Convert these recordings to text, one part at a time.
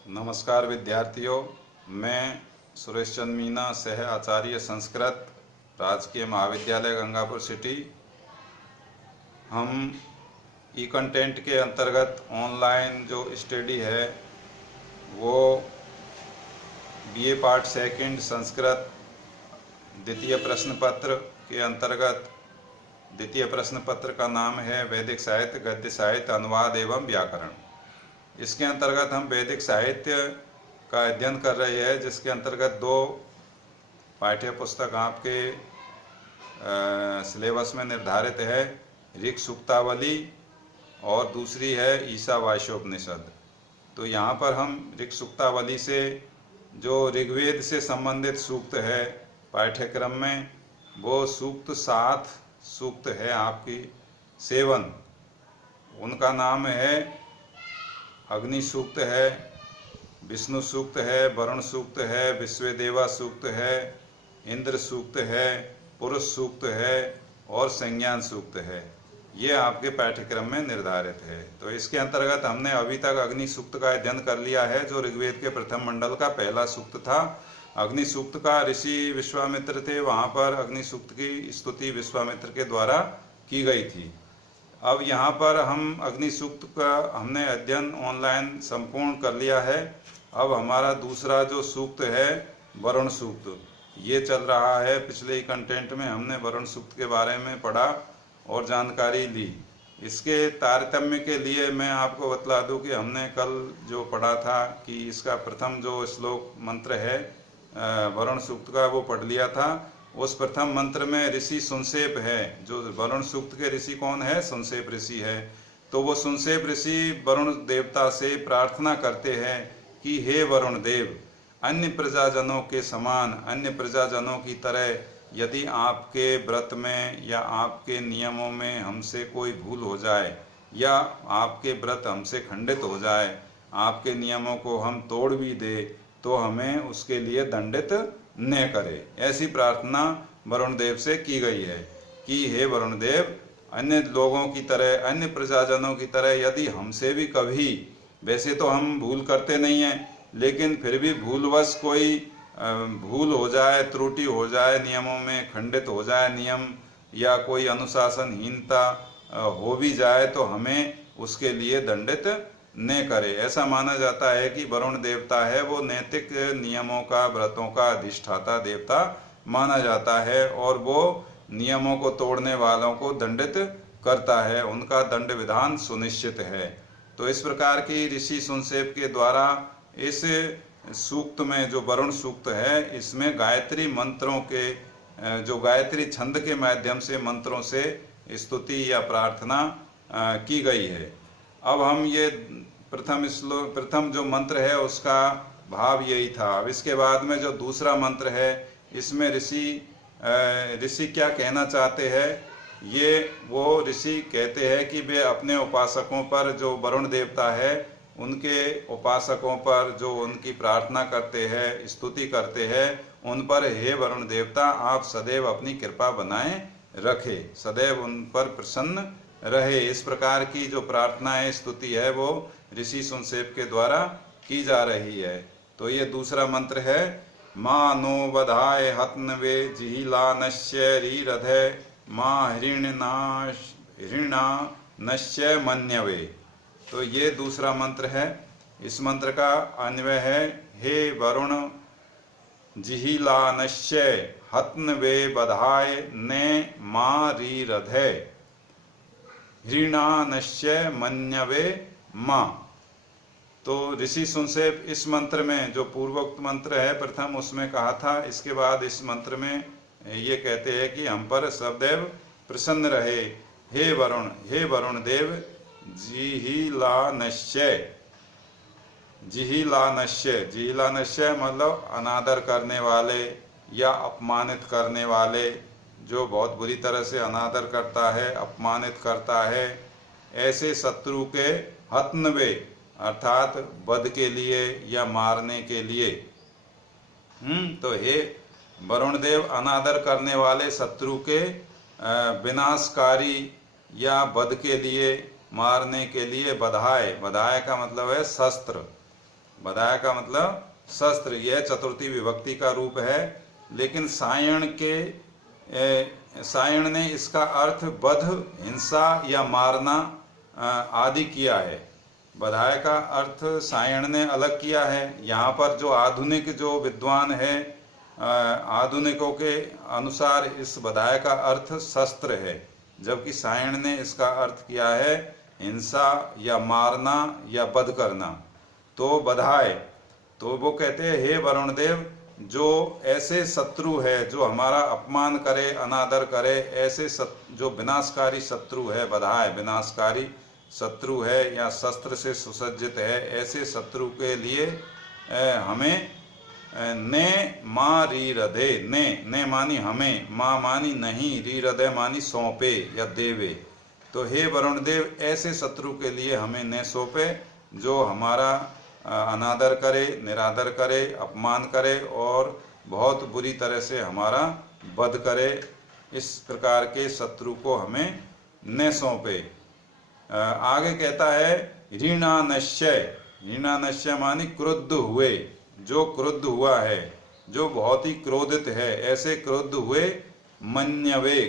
नमस्कार विद्यार्थियों, मैं सुरेश चंद मीना, सह आचार्य संस्कृत, राजकीय महाविद्यालय गंगापुर सिटी। हम ई कंटेंट के अंतर्गत ऑनलाइन जो स्टडी है वो बीए पार्ट सेकंड संस्कृत द्वितीय प्रश्न पत्र के अंतर्गत द्वितीय प्रश्न पत्र का नाम है वैदिक साहित्य, गद्य साहित्य, अनुवाद एवं व्याकरण। इसके अंतर्गत हम वैदिक साहित्य का अध्ययन कर रहे हैं, जिसके अंतर्गत दो पाठ्य पुस्तक आपके सिलेबस में निर्धारित है, ऋक् सूक्तावली और दूसरी है ईशावास्योपनिषद। तो यहाँ पर हम ऋक् सूक्तावली से जो ऋग्वेद से संबंधित सूक्त है पाठ्यक्रम में, वो सूक्त 7 सूक्त है आपकी 7। उनका नाम है अग्नि सूक्त है, विष्णु सूक्त है, वरुण सूक्त है, विश्वदेवा सूक्त है, इंद्र सूक्त है, पुरुष सूक्त है और संज्ञान सूक्त है। ये आपके पाठ्यक्रम में निर्धारित है। तो इसके अंतर्गत हमने अभी तक अग्नि सूक्त का अध्ययन कर लिया है, जो ऋग्वेद के प्रथम मंडल का पहला सूक्त था। अग्नि सूक्त का ऋषि विश्वामित्र थे, वहाँ पर अग्नि सूक्त की स्तुति विश्वामित्र के द्वारा की गई थी। अब यहाँ पर हम अग्नि सूक्त का हमने अध्ययन ऑनलाइन संपूर्ण कर लिया है। अब हमारा दूसरा जो सूक्त है वरुण सूक्त, ये चल रहा है। पिछले कंटेंट में हमने वरुण सूक्त के बारे में पढ़ा और जानकारी ली। इसके तारतम्य के लिए मैं आपको बतला दूं कि हमने कल जो पढ़ा था कि इसका प्रथम जो श्लोक मंत्र है वरुण सूक्त का, वो पढ़ लिया था। उस प्रथम मंत्र में ऋषि सुनसेप है। जो वरुण सूक्त के ऋषि कौन है? सुनसेप ऋषि है। तो वो सुनसेप ऋषि वरुण देवता से प्रार्थना करते हैं कि हे वरुण देव, अन्य प्रजाजनों के समान, अन्य प्रजाजनों की तरह यदि आपके व्रत में या आपके नियमों में हमसे कोई भूल हो जाए या आपके व्रत हमसे खंडित हो जाए, आपके नियमों को हम तोड़ भी दे, तो हमें उसके लिए दंडित न करे। ऐसी प्रार्थना वरुण देव से की गई है कि हे वरुण देव, अन्य लोगों की तरह, अन्य प्रजाजनों की तरह यदि हमसे भी कभी, वैसे तो हम भूल करते नहीं हैं, लेकिन फिर भी भूलवश कोई भूल हो जाए, त्रुटि हो जाए, नियमों में खंडित हो जाए नियम, या कोई अनुशासनहीनता हो भी जाए, तो हमें उसके लिए दंडित न करे। ऐसा माना जाता है कि वरुण देवता है वो नैतिक नियमों का, व्रतों का अधिष्ठाता देवता माना जाता है और वो नियमों को तोड़ने वालों को दंडित करता है, उनका दंड विधान सुनिश्चित है। तो इस प्रकार की ऋषि सुनसेप के द्वारा इस सूक्त में, जो वरुण सूक्त है, इसमें गायत्री मंत्रों के, जो गायत्री छंद के माध्यम से मंत्रों से स्तुति या प्रार्थना की गई है। अब हम ये प्रथम जो मंत्र है उसका भाव यही था। अब इसके बाद में जो दूसरा मंत्र है, इसमें ऋषि क्या कहना चाहते हैं, ये वो ऋषि कहते हैं कि वे अपने उपासकों पर, जो वरुण देवता है उनके उपासकों पर जो उनकी प्रार्थना करते हैं, स्तुति करते हैं, उन पर हे वरुण देवता आप सदैव अपनी कृपा बनाए रखे, सदैव उन पर प्रसन्न रहे। इस प्रकार की जो प्रार्थना है, स्तुति है, वो ऋषि सुनसेप के द्वारा की जा रही है। तो ये दूसरा मंत्र है, माँ नो वधाय हत्नवे जिहिलानश्य रीरधे माँ हृणा नश्य मन्यवे। तो ये दूसरा मंत्र है। इस मंत्र का अन्वय है, हे वरुण जिहिलानश्य हत्नवे वधाय ने माँ रीरधे हृणानश्य मन्यवे माँ। तो ऋषि सुनसेप इस मंत्र में, जो पूर्वोक्त मंत्र है प्रथम, उसमें कहा था, इसके बाद इस मंत्र में ये कहते हैं कि हम पर सदैव प्रसन्न रहे हे वरुण देव, जिहिलानश्य मतलब अनादर करने वाले या अपमानित करने वाले, जो बहुत बुरी तरह से अनादर करता है, अपमानित करता है, ऐसे शत्रु के हत्नवे अर्थात वध के लिए या मारने के लिए। तो हे वरुण देव, अनादर करने वाले शत्रु के विनाशकारी या वध के लिए, मारने के लिए बधाए, बधाए का मतलब है शस्त्र, बधाय का मतलब शस्त्र, यह चतुर्थी विभक्ति का रूप है। लेकिन सायण ने इसका अर्थ वध, हिंसा या मारना आदि किया है। बधाय का अर्थ सायण ने अलग किया है। यहाँ पर जो आधुनिक जो विद्वान है, आधुनिकों के अनुसार इस बधाय का अर्थ शस्त्र है, जबकि सायण ने इसका अर्थ किया है हिंसा या मारना या वध करना। तो बधाय, तो वो कहते हैं हे वरुण देव, जो ऐसे शत्रु है जो हमारा अपमान करे, अनादर करे, ऐसे जो विनाशकारी शत्रु है, बधाय विनाशकारी शत्रु है या शस्त्र से सुसज्जित है, ऐसे शत्रु के लिए हमें ने मा री हृदय, ने मानी हमें, माँ मानी नहीं, री हृदय मानी सौंपे या देवे। तो हे वरुण देव, ऐसे शत्रु के लिए हमें ने सौंपे जो हमारा अनादर करे, निरादर करे, अपमान करे और बहुत बुरी तरह से हमारा वध करे। इस प्रकार के शत्रु को हमें न सौंपे। आगे कहता है ऋणानश्य, ऋणानश्य मानी क्रुद्ध हुए, जो क्रुद्ध हुआ है, जो बहुत ही क्रोधित है, ऐसे क्रुद्ध हुए मन्यवे,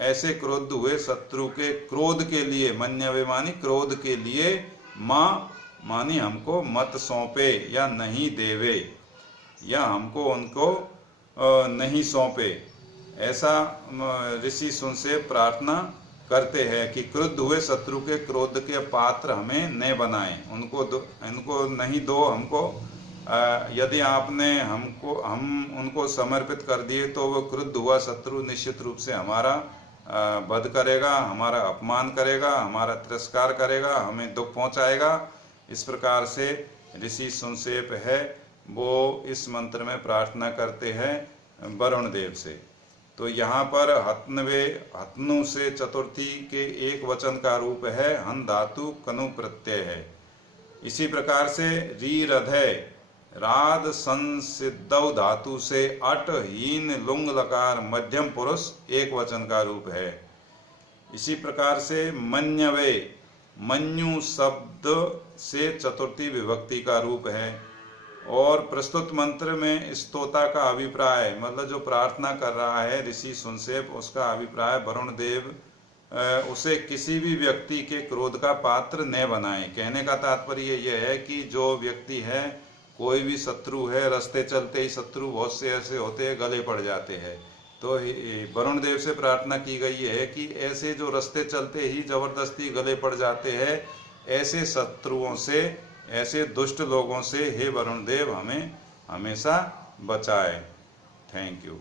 ऐसे क्रोध हुए शत्रु के क्रोध के लिए, मन्यवे मानी क्रोध के लिए, माँ मानी हमको मत सौंपे या नहीं देवे, या हमको उनको नहीं सौंपे। ऐसा ऋषि सुन से प्रार्थना करते हैं कि क्रुद्ध हुए शत्रु के क्रोध के पात्र हमें न बनाएं, इनको नहीं दो हमको। यदि आपने हम उनको समर्पित कर दिए तो वो क्रुद्ध हुआ शत्रु निश्चित रूप से हमारा वध करेगा, हमारा अपमान करेगा, हमारा तिरस्कार करेगा, हमें दुख पहुंचाएगा। इस प्रकार से ऋषि सुनसेप है वो इस मंत्र में प्रार्थना करते हैं वरुण देव से। तो यहाँ पर हत्नवे, हत्नु से चतुर्थी के एक वचन का रूप है, हन धातु कनु प्रत्यय है। इसी प्रकार से री हृदय, राध संसिद्धौ धातु से अट हीन लुंग लकार मध्यम पुरुष एक वचन का रूप है। इसी प्रकार से मन्यवे, मन्यु शब्द से चतुर्थी विभक्ति का रूप है। और प्रस्तुत मंत्र में स्तोता का अभिप्राय, मतलब जो प्रार्थना कर रहा है ऋषि सुनसेप, उसका अभिप्राय वरुण देव उसे किसी भी व्यक्ति के क्रोध का पात्र न बनाए। कहने का तात्पर्य यह है कि जो व्यक्ति है, कोई भी शत्रु है, रास्ते चलते ही शत्रु बहुत से ऐसे होते हैं गले पड़ जाते हैं। तो वरुण देव से प्रार्थना की गई है कि ऐसे जो रास्ते चलते ही जबरदस्ती गले पड़ जाते हैं, ऐसे शत्रुओं से, ऐसे दुष्ट लोगों से हे वरुण देव हमें हमेशा बचाए। Thank you.